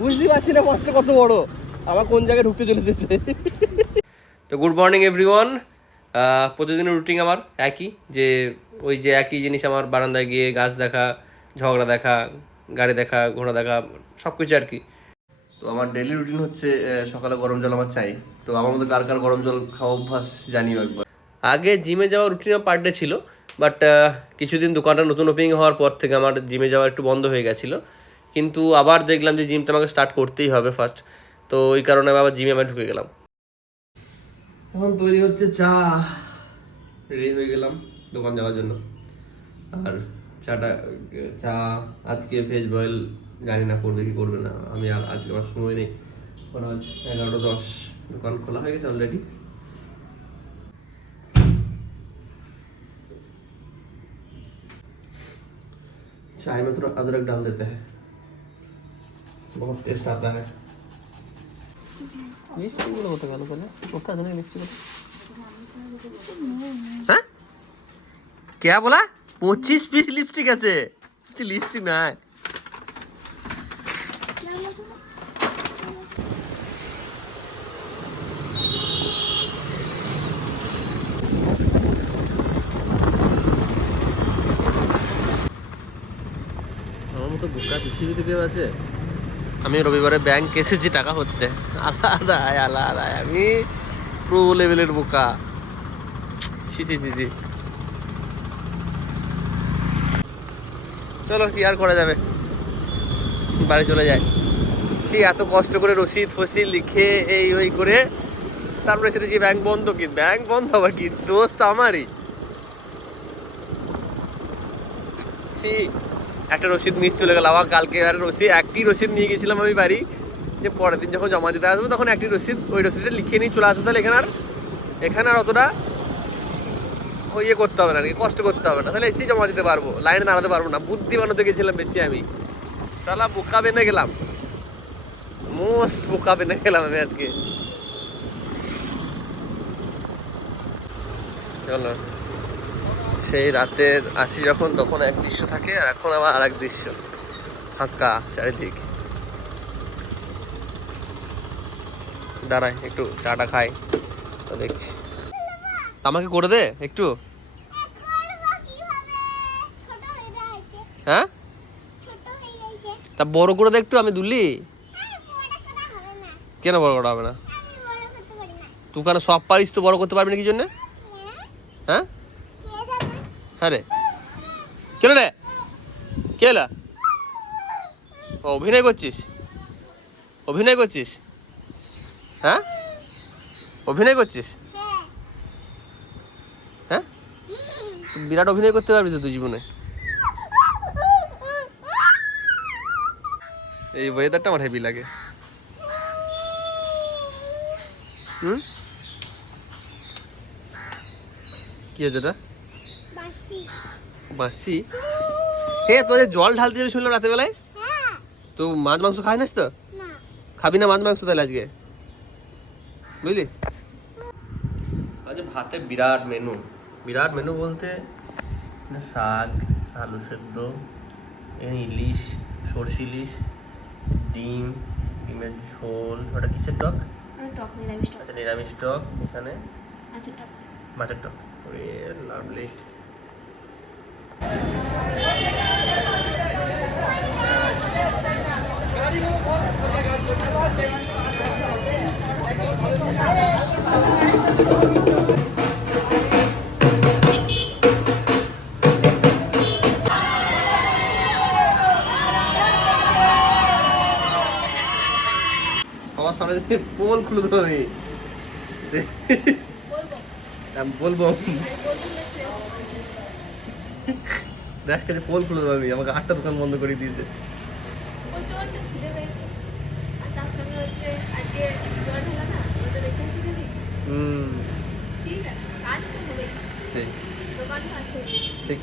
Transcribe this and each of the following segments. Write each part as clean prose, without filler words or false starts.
বুঝতে পারছি না কষ্ট কত বড়, আমার কোন জায়গায় ঢুকতে চলেছে। তো গুড মর্নিং এভরিওয়ান। প্রতিদিনের রুটিন আমার একই, যে ওই যে একই জিনিস আমার বারান্দায় গিয়ে গাছ দেখা, ঝগড়া দেখা, গাড়ি দেখা, ঘোড়া দেখা, সব কিছু আর কি। তো আমার ডেইলি রুটিন হচ্ছে সকালে গরম জল আমার চাই। তো আমার মধ্যে কার কার গরম জল খাওয়া অভ্যাস জানিও একবার। আগে জিমে যাওয়ার রুটিন আমার পার ডে ছিল, বাট কিছুদিন দোকানটা নতুন ওপেনিং হওয়ার পর থেকে আমার জিমে যাওয়া একটু বন্ধ হয়ে গেছিলো। কিন্তু আবার দেখলাম যে জিমটা আমাকে স্টার্ট করতেই হবে ফার্স্ট, তো ওই কারণে আমি আবার জিমে আমি ঢুকে গেলাম। এখন তৈরি হচ্ছে চা, রেডি হয়ে গেলাম দোকান যাওয়ার জন্য। আর চা আজকে ভেজ বয়েল, জানি না করবে কি করবে না, আমি আর আজকে আমার সময় নেই। আজ 11:10, দোকান খোলা হয়ে গেছে অলরেডি। चाय में थोड़ा अदरक डाल देते हैं, बहुत टेस्ट आता है। लिपस्टिक গুলো কোথায় গেল তাহলে? কোথায় জানি লিপস্টিক? হ্যাঁ क्या बोला? 25 পিস লিপস্টিক আছে, লিপস্টিক নাই। আমার মতো বোকা পৃথিবীতে কেউ আছে? আমি রবিবারে ব্যাংক এসেছি টাকা হতে, আলাদায় আলাদায় আমি প্রো লেভেলের বোকা। ছি ছি ছি ছি। চলো কি আর করা যাবে, বাড়ি চলে যায়। সে এত কষ্ট করে রসিদ ফসিদ লিখে এই ওই করে তারপরে সেটা যে ব্যাংক বন্ধ, কি ব্যাংক বন্ধ আবার কি দোস্ত আমারই। একটা রসিদ মিস চলে গেল আমার কালকে। আর একটি রসিদ নিয়ে গেছিলাম আমি বাড়ি, যে পরের দিন যখন জমা দিতে আসবো তখন একটি রসিদ, ওই রসিদটা লিখে নিয়ে চলে আসবো, তাহলে এখানে আর অতটা ওই ইয়ে করতে হবে না আর কি, কষ্ট করতে হবে না, তাহলে এসেই জমা দিতে পারবো, লাইনে দাঁড়াতে পারবো না। বুদ্ধি বানাতে গেছিলাম বেশি আমি, সালা বোকা বেনে গেলাম, মোস্ট বোকা বেনে গেলাম আমি আজকে। চলো, সেই রাতের আসি যখন তখন এক দৃশ্য থাকে, আর এখন আবার আর এক দৃশ্য, ফাঁকা চারিদিক। দাঁড়াই একটু চাটা খাই, তো দেখছি। আমাকে করে দে একটু। হ্যাঁ তা বড় করে দে একটু, আমি দুলি। কেন বড় করা হবে না? তুই কেন সব পারিস তো, বড় করতে পারবি না কি জন্য? হ্যাঁ হ্যাঁ রে, কেন রে, কে এলা? অভিনয় করছিস, অভিনয় করছিস? হ্যাঁ অভিনয় করছিস? হ্যাঁ বিরাট অভিনয় করতে পারবি তো তুই জীবনে। এই ওয়েদারটা আমার হেভি লাগে। কি হচ্ছে এটা? বাসি? হে তোদের জল ঢালতে যাবে শুনলাম রাতের বেলায়, তো মাছ মাংস খাই নাস তো? খাবি না মাছ মাংস তাহলে আজকে, বুঝলি? আজ ভাতে বিরাট মেনু, বিরাট মেনু বলতে শাক, আলু সেদ্ধ, ইলিশ, সর্ষে ইলিশ, ডিম, ডিমের ঝোল, ওটা কিসের টক? নিরামিষ টক। আচ্ছা নিরামিষ টক, এখানে মাছের টক। ওরে লাভলি। আমার সামনে পোল খুলে দেবো আমি, বলবো দেখ কাছে পোল খুলে দেবো আমি, আমাকে 8টা দোকান বন্ধ করে দিয়েছে। ঠিক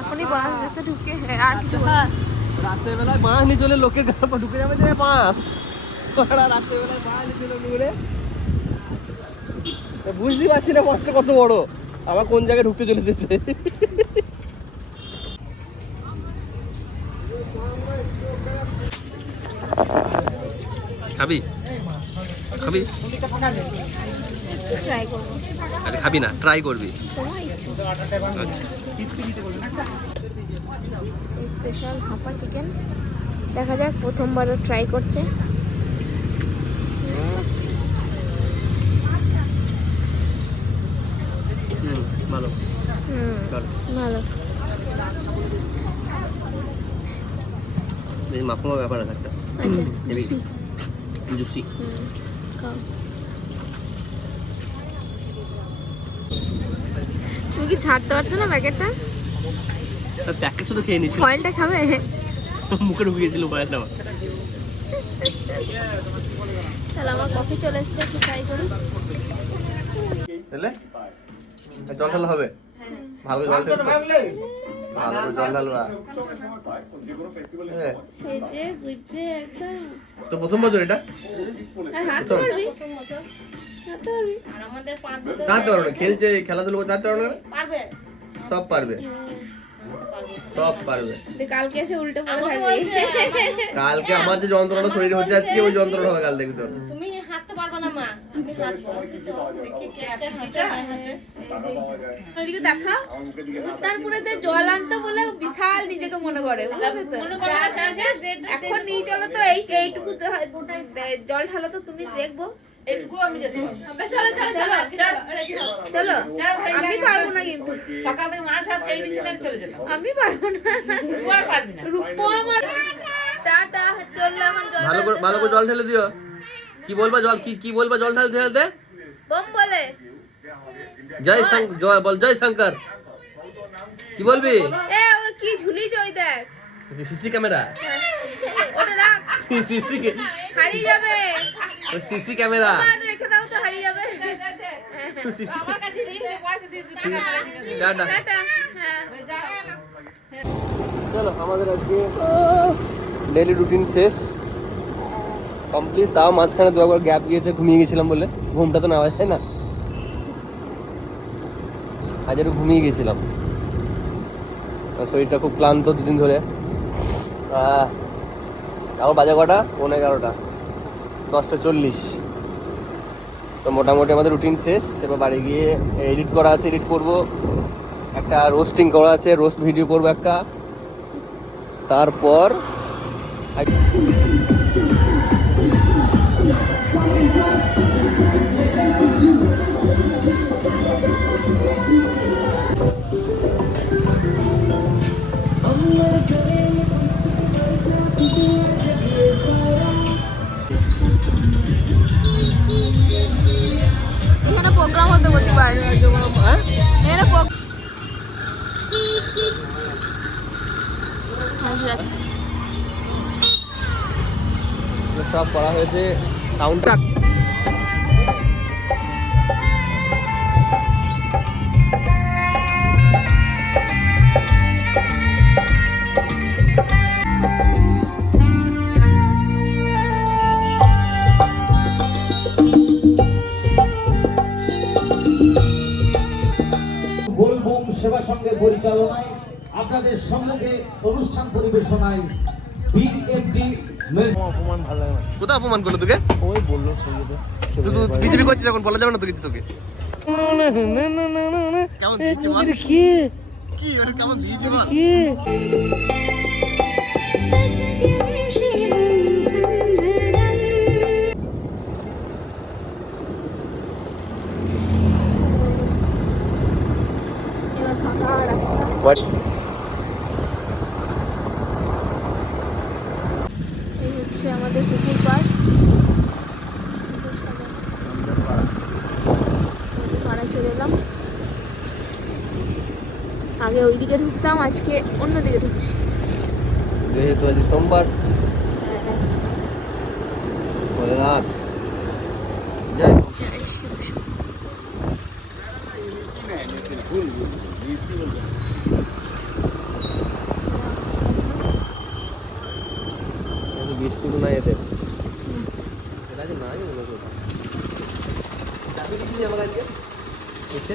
এখনই বাস যেতে ঢুকে আর কিছু রাতের বেলায় মাছ নিয়ে চলে লোকের গাড়ি ঢুকে যাবে যে মাছ রাতের বেলায় মাছ নিয়ে চলে ঢুকে বুঝতে পারছি না মাছটা কত বড় আমার কোন জায়গায় ঢুকতে চলে যেছে খাবি খাবি ট্রাই করবো। আরে খাবি না ট্রাই করবি স্পেশাল হাঁপা চিকেন দেখা যাক, প্রথমবারও ট্রাই করছে। ভালো ভালো মাখো ব্যাপার আছে একটা আচ্ছা জুসি খাও। তুমি কি ছাড়তে পারছো না প্যাকেটটা? প্যাকেট শুধু খেয়ে নিয়েছি ফয়েলটা খাবে? মুখে ঢুকে গেছিল ফয়েলটা তাহলে আমার কফি চলে এসছে, একটু ট্রাই করি। তাহলে জল ঢালা হবে ভালো জল ঢালবে ভালো জল ঢালবা সেজে গুজে একদম। তো প্রথম বছর এটা আর হাঁটতে পারবি? হাঁটতে পারবি? আর আমাদের 5 বছর কাঁদতে পারবে না, খেলছে খেলাধুলো করতে কাঁদতে পারবে না? পারবে, সব পারবে সব পারবে। কালকে এসে উল্টে পড়ে থাকবি। কালকে আমার যে যন্ত্রণা শরীরে হচ্ছে আজকে ওই যন্ত্রণা হবে কাল দেখবি তোর। তুমি হাঁটতে পারবে না মা, আমি হাঁটবো। দেখি কে কে হাঁটে। ওইদিকে দেখা, উত্তরপুরেতে জল আনতে বলে বিশাল নিজেকে মনে করে, বুঝলে তো? এখন নিয়ে চলো তো, এইটুকু জল ঢালো তো তুমি, দেখবো। এটুকু আমি যেতে পারবো। চলো আমি পারবো না, কিন্তু সকাল থেকে মাছ ভাত খেয়ে নিয়েছিলাম, চলে যেতাম। আমি পারবো না, তুই আর পারবি না। রূপো আমার টাটা চললো। এখন জল ভালো করে জল ঢেলে দিও। কি বলবা জল কি বলবা জল ঢালতে ঢালতে? বম বলে জয় বল জয় শঙ্কর। কি বলবি? এ ওই কি ঝুলি ওই দেখ, সিসি ক্যামেরা ওটা রাখ, সিসি হারিয়ে যাবে। ওই সিসি ক্যামেরা আমার রেখে দাও তো, হারিয়ে যাবে। সিসি আমার কাছে নিয়ে পয়সা দিয়ে দিতে টাটা। টাটা। হ্যাঁ চলো আমাদের আজকে ডেইলি রুটিন শেষ কমপ্লিট। তাও মাঝখানে দু একবার গ্যাপ গিয়েছে, ঘুমিয়ে গেছিলাম বলে। ঘুমটা তো নেওয়া যায় না, আজ একটু ঘুমিয়ে গেছিলাম। শরীরটা খুব ক্লান্ত দুদিন ধরে। এখন বাজে কটা? 11:30, 10:40। তো মোটামুটি আমাদের রুটিন শেষ। এবার বাড়ি গিয়ে এডিট করা আছে, এডিট করব। একটা রোস্টিং করা আছে, রোস্ট ভিডিও করব একটা। তারপর এখানে প্রোগ্রাম হতে বলতে পারে, এখানে সব করা হয়েছে কাউন্টার। গোলবুম সেবা সংঘের পরিচালনায় আপনাদের সম্মুখে অনুষ্ঠান পরিবেশনায় বিএফডি অপমান ভালো লাগে না। কোথায় অপমান করলো তোকে? ওই বললো শুধু বিজেপি করছিস, এখন বলা যাবে না তো কিছু তোকে। কেমন দিয়েছি বল? কি ওটা কেমন দিয়েছি বল? What? এই হচ্ছে আমাদের পুকুর পাড়। পাড়া চলে এলাম। আগে ওইদিকে ঢুকতাম, আজকে অন্যদিকে ঢুকছি। যেহেতু আজ সোমবার, ভোলেনাথ জয়। বিস্কুট নাই এতে এটা আছে নাই মনে করো চাকরি দিচ্ছি আমার আজকে বুঝছে